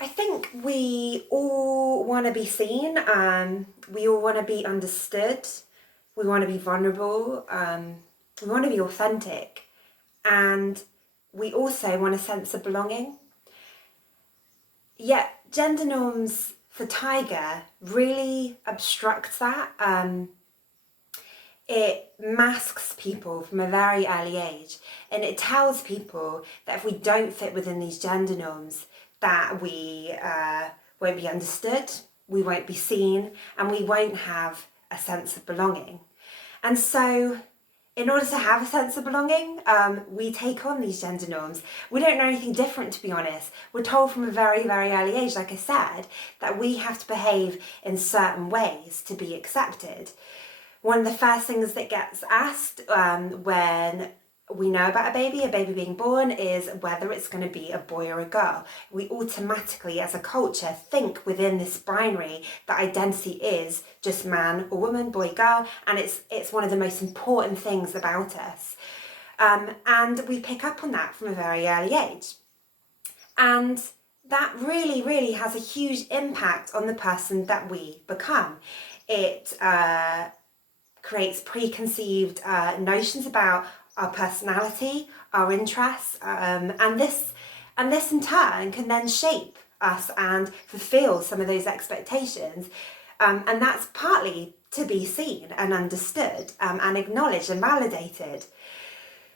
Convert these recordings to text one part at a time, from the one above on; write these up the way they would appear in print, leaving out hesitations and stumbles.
I think we all want to be seen. We all want to be understood. We want to be vulnerable. We want to be authentic. And we also want a sense of belonging. Yet gender norms for Tiger really obstruct that. It masks people from a very early age, and it tells people that if we don't fit within these gender norms, that we won't be understood, we won't be seen, and we won't have a sense of belonging. And so, in order to have a sense of belonging, we take on these gender norms. We don't know anything different, to be honest. We're told from a very, very early age, like I said, that we have to behave in certain ways to be accepted. One of the first things that gets asked when we know about a baby being born, is whether it's going to be a boy or a girl. We automatically, as a culture, think within this binary that identity is just man or woman, boy, girl, and it's one of the most important things about us. And we pick up on that from a very early age. And that really, really has a huge impact on the person that we become. It creates preconceived notions about our personality, our interests, and this in turn can then shape us and fulfill some of those expectations. And that's partly to be seen and understood and acknowledged and validated.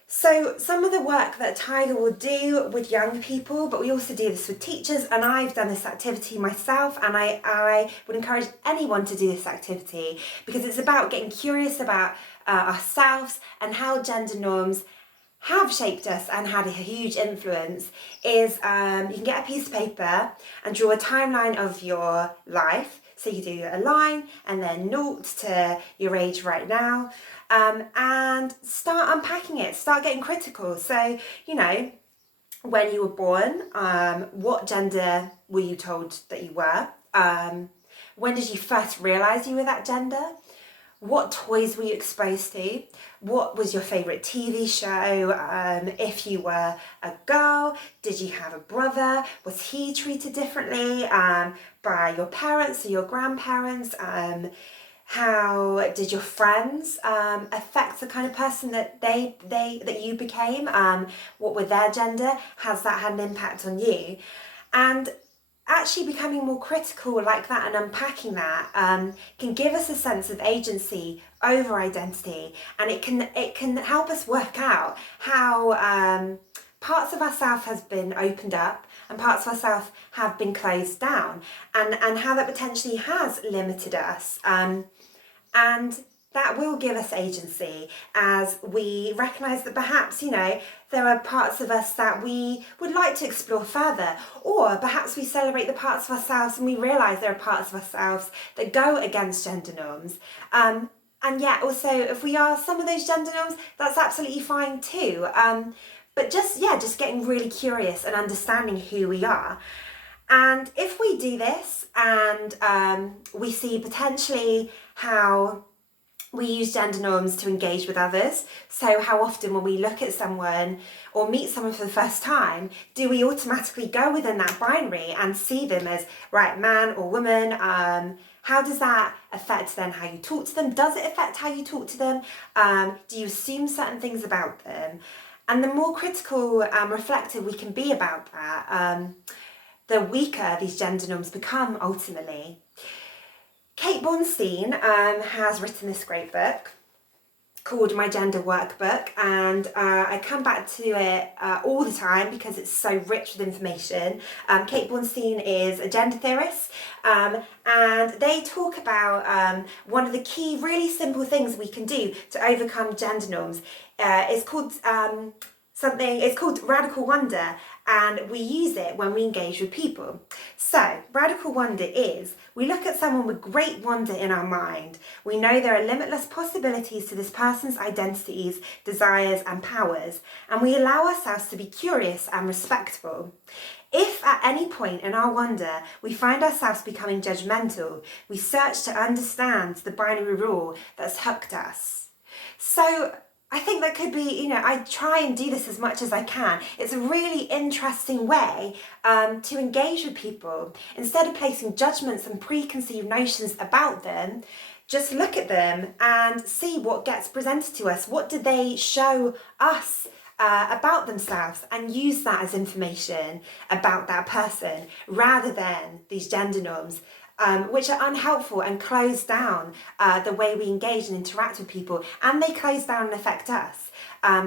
So some of the work that Tiger will do with young people, but we also do this with teachers, and I've done this activity myself, and I would encourage anyone to do this activity because it's about getting curious about ourselves and how gender norms have shaped us and had a huge influence. Is you can get a piece of paper and draw a timeline of your life. So you do a line and then 0 to your age right now, and start unpacking it, start getting critical. So, when you were born, what gender were you told that you were? When did you first realise you were that gender? What toys were you exposed to? What was your favourite TV show? If you were a girl, did you have a brother? Was he treated differently by your parents or your grandparents? How did your friends affect the kind of person that that you became? What were their gender? Has that had an impact on you? And actually becoming more critical like that and unpacking that can give us a sense of agency over identity, and it can help us work out how parts of ourselves has been opened up and parts of ourselves have been closed down, and how that potentially has limited us, and that will give us agency as we recognise that perhaps, there are parts of us that we would like to explore further, or perhaps we celebrate the parts of ourselves and we realise there are parts of ourselves that go against gender norms. And yet also, if we are some of those gender norms, that's absolutely fine too. But just getting really curious and understanding who we are. And if we do this and we see potentially how we use gender norms to engage with others. So how often when we look at someone or meet someone for the first time, do we automatically go within that binary and see them as, right, man or woman? How does that affect then how you talk to them? Does it affect how you talk to them? Do you assume certain things about them? And the more critical and reflective we can be about that, the weaker these gender norms become ultimately. Kate Bornstein has written this great book called My Gender Workbook, and I come back to it all the time because it's so rich with information. Kate Bornstein is a gender theorist, and they talk about one of the key, really simple things we can do to overcome gender norms. It's called radical wonder, and we use it when we engage with people. So, radical wonder is, we look at someone with great wonder in our mind. We know there are limitless possibilities to this person's identities, desires, and powers, and we allow ourselves to be curious and respectful. If at any point in our wonder we find ourselves becoming judgmental, we search to understand the binary rule that's hooked us. So, I think that could be, I try and do this as much as I can. It's a really interesting way to engage with people. Instead of placing judgments and preconceived notions about them, just look at them and see what gets presented to us. What do they show us about themselves, and use that as information about that person rather than these gender norms, which are unhelpful and close down the way we engage and interact with people, and they close down and affect us.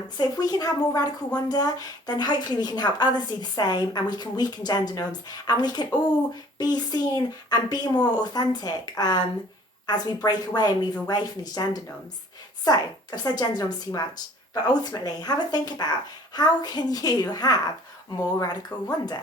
So if we can have more radical wonder, then hopefully we can help others do the same, and we can weaken gender norms, and we can all be seen and be more authentic as we break away and move away from these gender norms. So I've said gender norms too much, but ultimately have a think about how can you have more radical wonder.